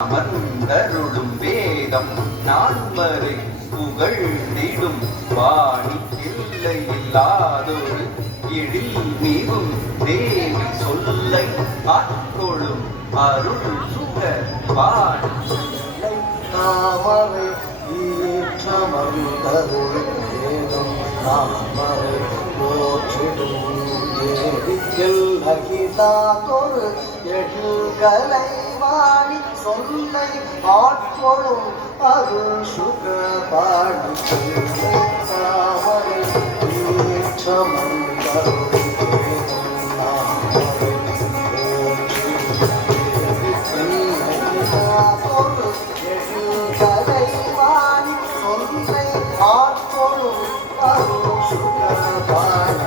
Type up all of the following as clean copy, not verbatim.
அமர்ந்தருளும் வேதம் நான்மறை புகழ்ந்திடும் வாணி இல்லை இல்லாதொரு எழில் மீவும் தேவி சொல்லை ஆட்கொள்ளும் அருள் சுக வாணி நாமரை ஈற்றமர்ந்தருளும் வேதம் நாமரை போற்றிடும் அகிதாதொரு எழில்களை வாணி சொல்லை ஆட்கொள்ளும் அருள் சுக வாணி நாமரை ஈற்றமர்ந்தருளும் வேதம் நாமரை போற்றிடும் எழில்களை வாணி சொல்லை ஆட்கொள்ளும் அருள் சுக வாணி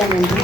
நன்றி.